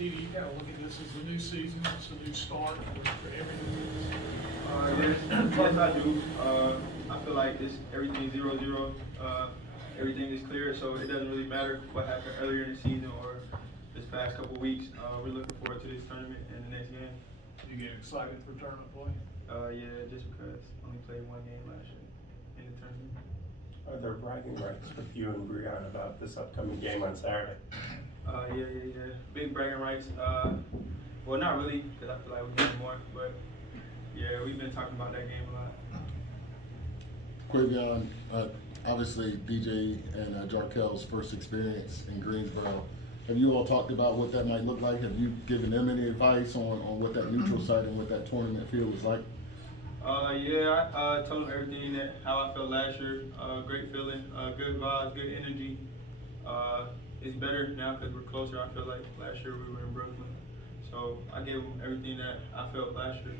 Petey, you kind of look at this as a new season, it's a new start for everything. Yes, I do. I feel like everything 0-0. Everything is clear, so it doesn't really matter what happened earlier in the season or this past couple weeks. We're looking forward to this tournament and the next game. You get excited for tournament play? Yeah, just because I only played one game last year in the tournament. Are there bragging rights with you and Brian about this upcoming game on Saturday? Yeah. Big bragging rights. Well, not really, because I feel like we're getting more, but yeah, we've been talking about that game a lot. Terquavion, obviously DJ and Jarkel's first experience in Greensboro. Have you all talked about what that might look like? Have you given them any advice on what that neutral site and what that tournament field is like? Yeah, I told them everything how I felt last year. Great feeling, good vibes, good energy. It's better now because we're closer. I feel like last year we were in Brooklyn. So I gave them everything that I felt last year.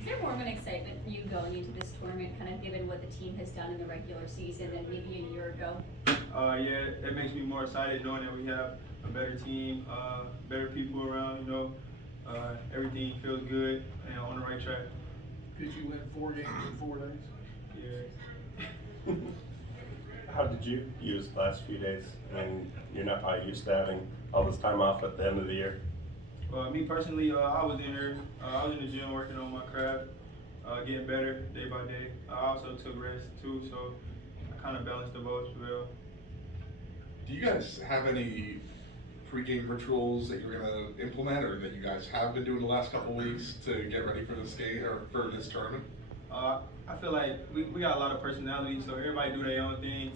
Is there more of an excitement for you going into this tournament, kind of given what the team has done in the regular season than maybe a year ago? Yeah, it makes me more excited knowing that we have a better team, better people around, everything feels good and on the right track. Did you win 4 games in 4 days? Yeah. How did you use the last few days? I mean, you're not probably used to having all this time off at the end of the year. Me personally, I was in here. I was in the gym working on my craft, getting better day by day. I also took rest too, so I kind of balanced the both well. Do you guys have any pregame rituals that you're gonna implement, or that you guys have been doing the last couple weeks to get ready for this game or for this tournament? I feel like we got a lot of personalities, so everybody do their own thing.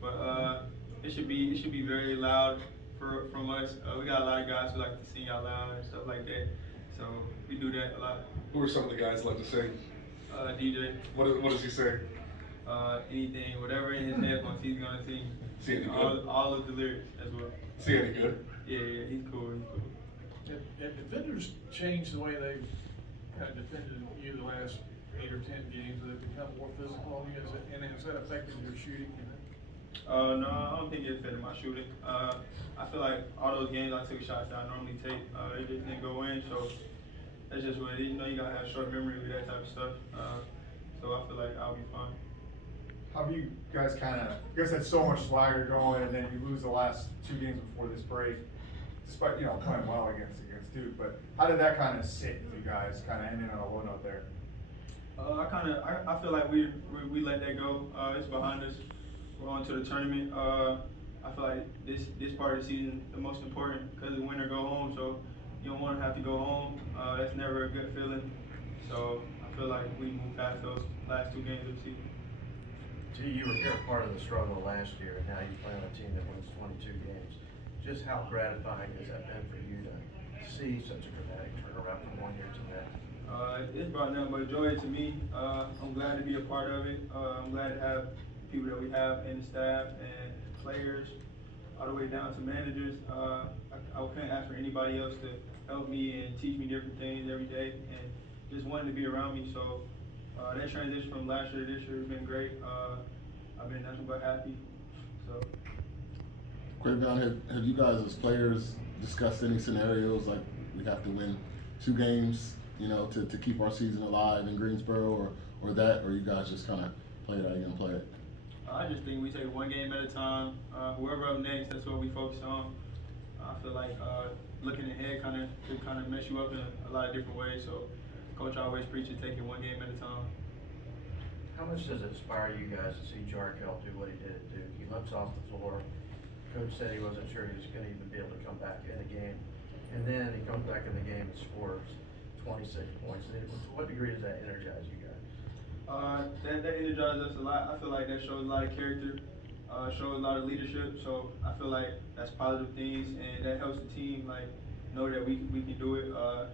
But it should be very loud from us. We got a lot of guys who like to sing out loud and stuff like that, so we do that a lot. Who are some of the guys love to sing? DJ. What does he say? Anything, whatever in his headphones, he's gonna sing. See any all of the lyrics as well. See any good? Yeah, he's cool. Have defenders changed the way they've kind of defended you the last 8 or 10 games? Have they become more physical on you? And has that affected your shooting? No, I don't think it affected my shooting. I feel like all those games I took shots that I normally take, it just didn't go in, so that's just what it is. You gotta have short memory with that type of stuff. So I feel like I'll be fine. How have you guys you guys had so much swagger going, and then you lose the last 2 games before this break, despite, playing well against Duke, but how did that kind of sit with you guys, kind of ending on a low note there? I feel like we let that go. It's behind us. We're on to the tournament. I feel like this part of the season the most important because it's win or go home. So you don't want to have to go home. That's never a good feeling. So I feel like we moved past those last 2 games of the season. Gee, you were here part of the struggle last year, and now you play on a team that wins 22 games. Just how gratifying has that been for you to see such a dramatic turnaround from 1 year to the next? It's brought nothing but joy to me. I'm glad to be a part of it. I'm glad to have people that we have in the staff and players, all the way down to managers. I couldn't ask for anybody else to help me and teach me different things every day, and just wanted to be around me. So that transition from last year to this year has been great. I've been nothing but happy. So. Terquavion, have you guys as players discussed any scenarios like we have to win 2 games, to keep our season alive in Greensboro, or you guys just kind of play it how you're gonna play it? I just think we take 1 game at a time. Whoever up next, that's what we focus on. I feel like looking ahead could kind of mess you up in a lot of different ways. So coach always preaches taking 1 game at a time. How much does it inspire you guys to see Jarkel do what he did at Duke? He limps off the floor. Coach said he wasn't sure he was going to even be able to come back in a game. And then he comes back in the game and scores 26 points. To what degree does that energize you guys? That energizes us a lot. I feel like that shows a lot of character, shows a lot of leadership. So I feel like that's positive things, and that helps the team know that we can do it.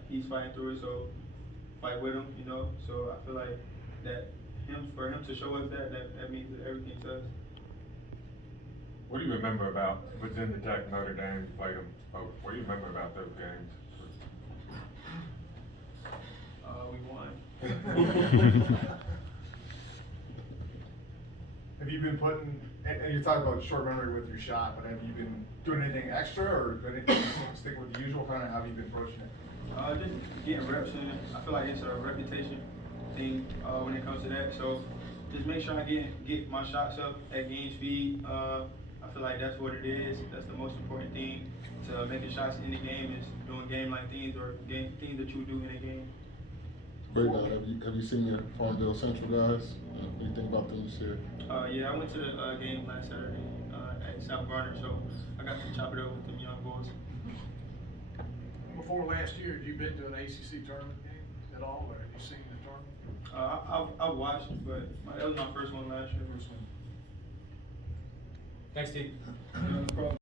He's fighting through it, so fight with him, So I feel like that for him to show us that means that everything to us. What do you remember about Virginia Tech, Notre Dame? You played them both. What do you remember about those games? We won. Have you been putting And you're talking about short memory with your shot, but have you been doing anything extra, or anything stick with the usual, kind of, how have you been approaching it? Just getting reps in. I feel like it's a reputation thing when it comes to that. So just make sure I get my shots up at game speed. I feel like that's what it is. That's the most important thing to making shots in the game, is doing game-like things, or things that you do in a game. Great, have you seen your Farmville Central guys? Anything about them this year? Yeah, I went to the game last Saturday at South Garner, so I got to chop it up with them young boys. Before last year, had you been to an ACC tournament game at all, or have you seen the tournament? I've watched, but that was my first one last year. First one. Thanks, Steve. No problem.